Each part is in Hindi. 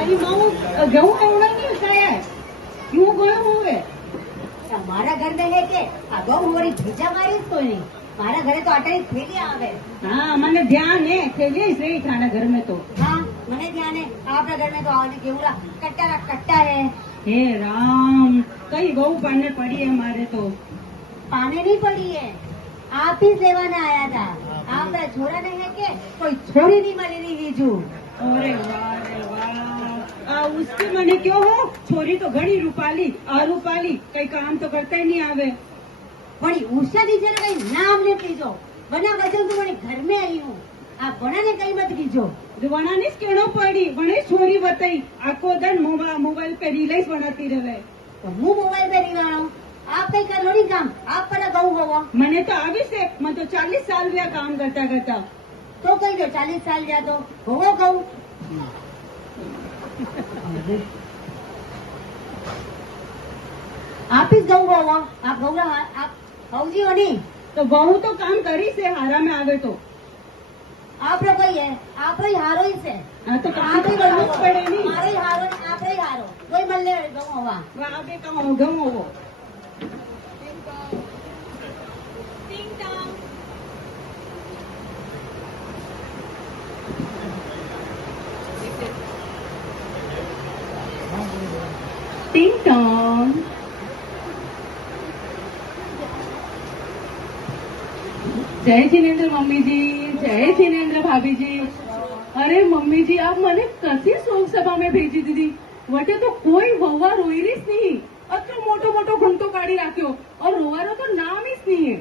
તારી માઉ ઘઉં એવડા નહીં ખાય यूं ગયો હોવે મારા ઘર में है કે આ ઘઉં વળી ભેજા મારીશ તો નહીં મારા ઘરે તો આટાની થેલી આવે हाँ મને ધ્યાન है थैली से ही खाना घर में तो हाँ મને ધ્યાન है આપણા घर में तो आने केवड़ा कट्टा है हे राम कई गऊ पाने पड़ी है हमारे तो पाने नहीं पड़ी है आप ही सेवाने आया था आपका छोरा नहीं है के कोई छोरी नहीं मળી रही बीजू अरे वाह रे वाह उसके मने क्यों हो छोरी तो घड़ी रूपाली अरूपाली कई काम तो करता ही नहीं आवे बड़ी उषा दी जरा कहीं नाम ने कीजो बना वजह तो बड़ी घर में आई हूँ आप बना ने कहीं मत कीजो वनाने केड़ो पड़ी वने छोरी बताई आखो दिन मोबाइल पे रील्स बनाती रहे तो હું મોબાઈલ पे नहीं वाला हूँ आप कहीं कर लो नहीं काम आप पर गऊ होगा मने तो आवी से मैं तो 40 साल हुआ काम करता करता तो कही दो 40 साल जा तो होवो गऊ आप ही गऊ होवो आप गौरा आप फौजी हो नहीं तो बहू तो काम करी से हारा में आवे तो आप लोग कही है आप ही हारो ही से हाँ तो काम तो करना ज पड़े नहीं मारो ही हारो आप ही हारो कोई मल्ले गऊ होवा आगे काम गम होवो टिंग टोंग जय जिनेन्द्र मम्मी जी जय जिनेन्द्र भाभी जी अरे मम्मी जी आप मैंने कसी शोक सभा में भेजी दीदी वटे तो कोई वहुआ रोई रही नहीं अतो मोटो मोटो घंटो काढ़ी राख्यो और रोवारो तो नाम ही नहीं है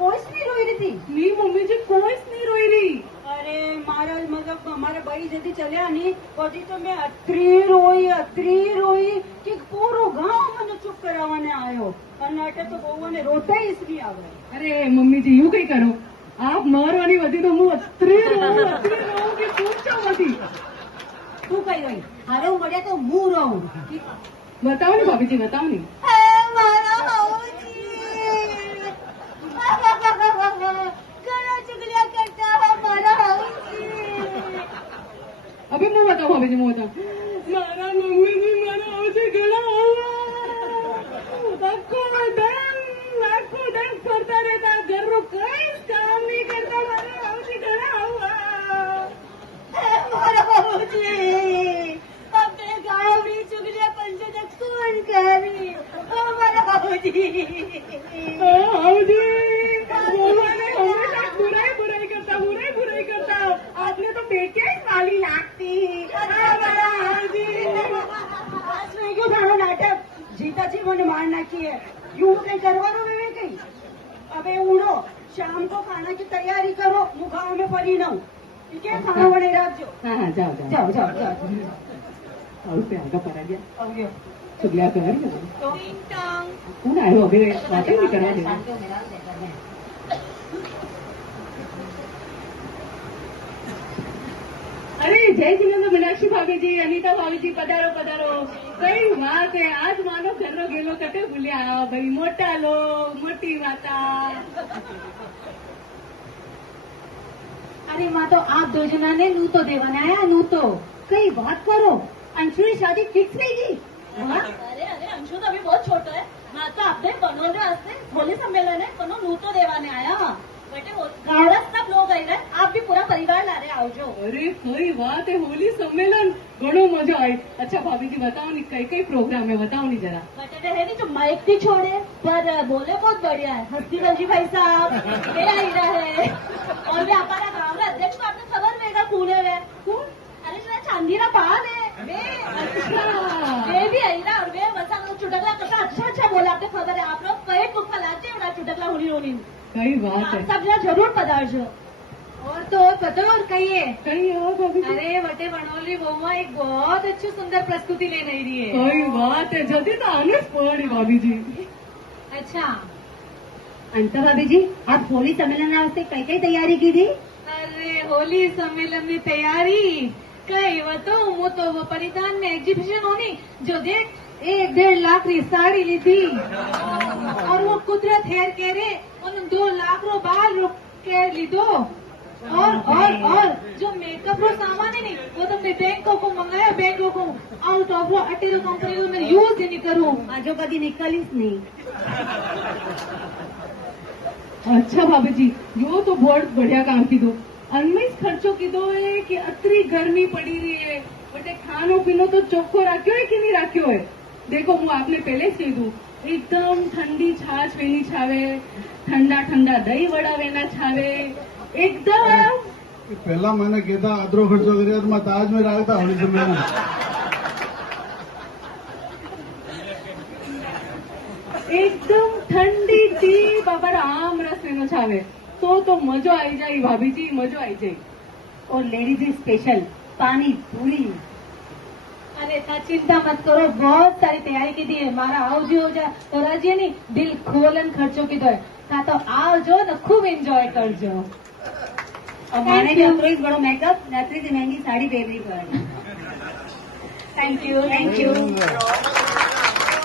कोई नहीं रोई रही थी नहीं मम्मी जी कोई नहीं रोई रही अरे मारा मतलब हमारे बड़ी जल्दी चलिया नहीं પછી તો મેં અત્રી રોઈ કે પૂરો ગામ મને ચૂપ કરાવવાને આવ્યો અને એટલે તો બહુને રોતા જ નહીં આવે અરે મમ્મી जी यूं કઈ કરો આપ મારવાની વધી તો હું અત્રી રહું કે પૂછો વધી तू कही रोई हारो बढ़िया तो मुंह रहूं बताओ नहीं भाभी जी बताओ नहीं मारा हाऊजी घणा चुगलिया करता है मारा हाऊजी अभी मैं बताओ भाभी जी मैं बताओ मारा मम्मी जी मारा हाऊजी घणा आखो दिन करता रहता घर रो कई काम नहीं करता मारा हाऊजी घणा मारा हाऊजी अपने गावड़ी चुगलिया पंचे तक कौन करी मारा हाऊजी हाऊजी भगवाने हमेशा बुराई करता आपने तो बेटे वाली लागती मारा हाऊजी आज में क्यों थारो नाटक जीताजी મને मार नाखी है यूं कहीं करवानो में कहीं अबे उड़ो शाम को खाना की तैयारी करो હું गाँव में पड़ी न हूँ ठीक है खाना बने रखो हाँ हाँ जाओ और पे आगे पड़ा गया चुगलिया कर कौन आयो अभी बातें नहीं करवा दे अरे जय जिनेन्द्र मीनाक्षी भाभी जी अनीता भाभी जी पधारो पधारो कई बात है आज मानो घरो गेलो कटे भूलिया भाई मोटा लोग मोटी माता अरे माँ तो आप दो जना ने नू तो देवाने आया नू तो कई बात करो अंशु की शादी फिक्स नहीं की अरे अंशु तो अभी बहुत छोटा है हाँ तो आपने बनवले असते होली सम्मेलन है कोनो नू तो देवाने आया बेटे गावड़ा सब लोग आई रहे आप भी पूरा परिवार ला रहे आवजो अरे कई बात है होली सम्मेलन घणो मजा आई अच्छा भाभी जी बताओ नहीं कई कई प्रोग्राम है बताओ नहीं जरा बेटे है नहीं तो माइक भी छोड़े पर बोले बहुत बढ़िया है हस्ती बलजी भाई साहब ये आई रहे और भी हमारा गाँव का अध्यक्ष को आपने खबर रहेगा कौन है कौन अरे जो चांदीरा पाल है वे भी आई रहा और वे बसा चुटकला करता अच्छा बोला आपने खबर है आप लोग कई बुक लाते उड़ा चुटकला होली कई बात है सब जरा जरूर पधारजो और तो पता और कहिए कई और भाभी जी अरे वटे बनोली बहुआ एक बहुत अच्छी सुंदर प्रस्तुति ले रही है कई बात है जल्दी तो आने पड़ी भाभी जी अच्छा अंता भाभी जी आप होली सम्मेलन वास्ते कई कई तैयारी की थी अरे होली सम्मेलन में तैयारी कई वो तो वो परिधान में एग्जीबिशन होनी जो देख 1.5 लाख री साड़ी ली थी और वो कुदरत हेयर के रे उन 2 लाख रो बाल रुक के ली दो और जो मेकअप આપણો સામાન નહીં वो તમને બેંકો કો મંગાયા બેંકો કો આઉટ ઓફ અટેલો કંપની નો યુઝ નહીં કરું આજો કદી નીકળીશ નહીં. अच्छा भाभी जी यो तो बहुत बढ़िया काम कीधो अनमेज खर्चो कीधो है कि अतरी गर्मी पड़ी रही है बटे खानो पीनो तो चोख्खो राख्यो है कि नहीं राख्यो है देखो हूँ आपने पहले જ કીધું एकदम ठंडी छाछ वेनी छावे ठंडा ठंडा दही वड़ा वेना छावे एकदम पहला मैंने कहता अदरो खर्चो करिया तो मैं ताज में रहता होली समय में एकदम ठंडी टी बाबा आम रस वेनो छावे तो मजो आई जाए भाभी जी मजो आई जाए और लेडीज स्पेशल पानी पूरी. अरे था चिंता मत करो बहुत सारी तैयारी की दी है मारा आवजी हो जाए तो राजी नहीं दिल खोलन खर्चो की दो था तो आवजो ने खूब एंजॉय करजो. और माने भी उतरो ही बड़ो मेकअप रात्रि से महंगी साड़ी पहननी पड़ेगी. Thank you thank you.